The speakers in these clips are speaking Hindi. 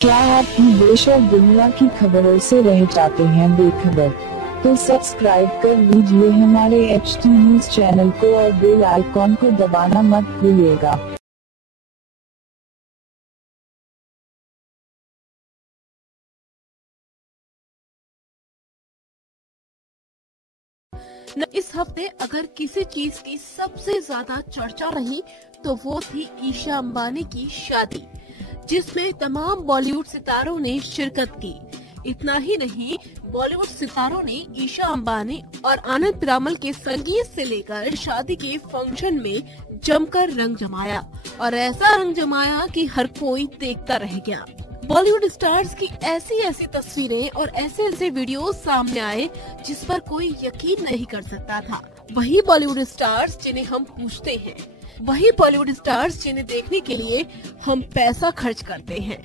क्या आप भी देश और दुनिया की खबरों से रह जाते हैं बेखबर? तो सब्सक्राइब कर लीजिए हमारे HT न्यूज चैनल को और बेल आइकॉन को दबाना मत भूलिएगा। इस हफ्ते अगर किसी चीज की सबसे ज्यादा चर्चा रही तो वो थी ईशा अंबानी की शादी, जिसमें तमाम बॉलीवुड सितारों ने शिरकत की। इतना ही नहीं, बॉलीवुड सितारों ने ईशा अंबानी और आनंद पीरामल के संगीत से लेकर शादी के फंक्शन में जमकर रंग जमाया, और ऐसा रंग जमाया कि हर कोई देखता रह गया। बॉलीवुड स्टार्स की ऐसी ऐसी तस्वीरें और ऐसे ऐसे वीडियो सामने आए जिस पर कोई यकीन नहीं कर सकता था। वही बॉलीवुड स्टार्स जिन्हें हम पूछते हैं, वही बॉलीवुड स्टार्स जिन्हें देखने के लिए हम पैसा खर्च करते हैं,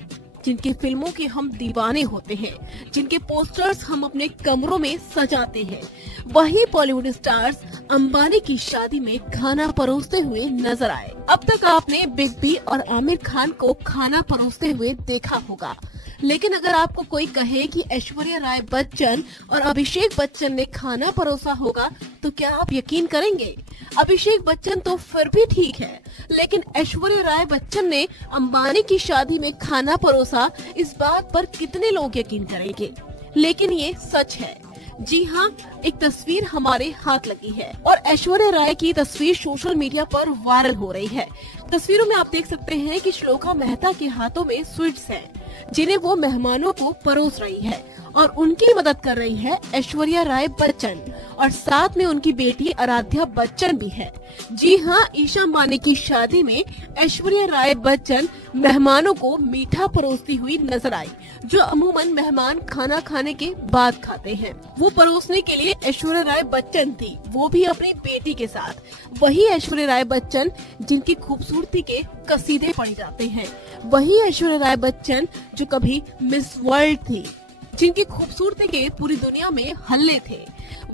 जिनकी फिल्मों के हम दीवाने होते हैं, जिनके पोस्टर्स हम अपने कमरों में सजाते हैं, वही बॉलीवुड स्टार्स अंबानी की शादी में खाना परोसते हुए नजर आए। अब तक आपने बिग बी और आमिर खान को खाना परोसते हुए देखा होगा, लेकिन अगर आपको कोई कहे कि ऐश्वर्या राय बच्चन और अभिषेक बच्चन ने खाना परोसा होगा तो क्या आप यकीन करेंगे? अभिषेक बच्चन तो फिर भी ठीक है, लेकिन ऐश्वर्या राय बच्चन ने अंबानी की शादी में खाना परोसा, इस बात पर कितने लोग यकीन करेंगे? लेकिन ये सच है। जी हाँ, एक तस्वीर हमारे हाथ लगी है और ऐश्वर्या राय की तस्वीर सोशल मीडिया पर वायरल हो रही है। तस्वीरों में आप देख सकते हैं कि श्लोका मेहता के हाथों में स्वीट्स हैं, जिन्हें वो मेहमानों को परोस रही है, और उनकी मदद कर रही है ऐश्वर्या राय बच्चन, और साथ में उनकी बेटी आराध्या बच्चन भी है। जी हाँ, ईशा अंबानी की शादी में ऐश्वर्या राय बच्चन मेहमानों को मीठा परोसती हुई नजर आई, जो अमूमन मेहमान खाना खाने के बाद खाते हैं। वो परोसने के लिए ऐश्वर्या राय बच्चन थी, वो भी अपनी बेटी के साथ। वही ऐश्वर्या राय बच्चन जिनकी खूबसूरती के कसीदे पढ़े जाते हैं, वही ऐश्वर्या राय बच्चन जो कभी मिस वर्ल्ड थी, जिनकी खूबसूरती के पूरी दुनिया में हल्ले थे,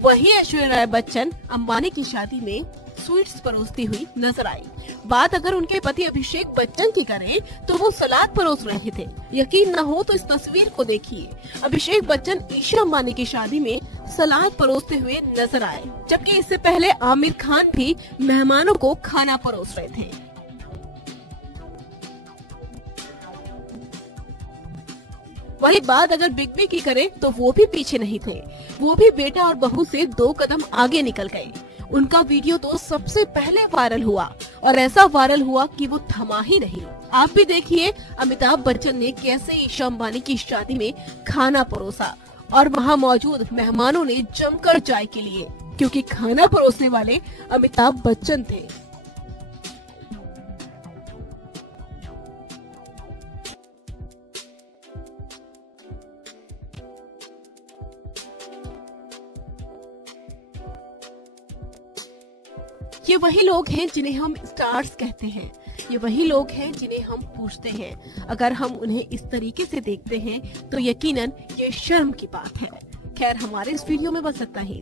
वही ऐश्वर्या राय बच्चन अंबानी की शादी में स्वीट्स परोसती हुई नजर आई। बात अगर उनके पति अभिषेक बच्चन की करें तो वो सलाद परोस रहे थे। यकीन न हो तो इस तस्वीर को देखिए, अभिषेक बच्चन ईशा अंबानी की शादी में सलाद परोसते हुए नजर आए, जबकि इससे पहले आमिर खान भी मेहमानों को खाना परोस रहे थे। वही बात अगर बिग बी की करें तो वो भी पीछे नहीं थे, वो भी बेटा और बहू से 2 कदम आगे निकल गए। उनका वीडियो तो सबसे पहले वायरल हुआ, और ऐसा वायरल हुआ कि वो थमा ही नहीं। आप भी देखिए अमिताभ बच्चन ने कैसे ईशा अंबानी की शादी में खाना परोसा, और वहाँ मौजूद मेहमानों ने जमकर चाय के लिए, क्योंकि खाना परोसने वाले अमिताभ बच्चन थे। ये वही लोग हैं जिन्हें हम स्टार्स कहते हैं, ये वही लोग हैं जिन्हें हम पूछते हैं। अगर हम उन्हें इस तरीके से देखते हैं तो यकीनन ये शर्म की बात है। खैर, हमारे इस वीडियो में बस इतना ही।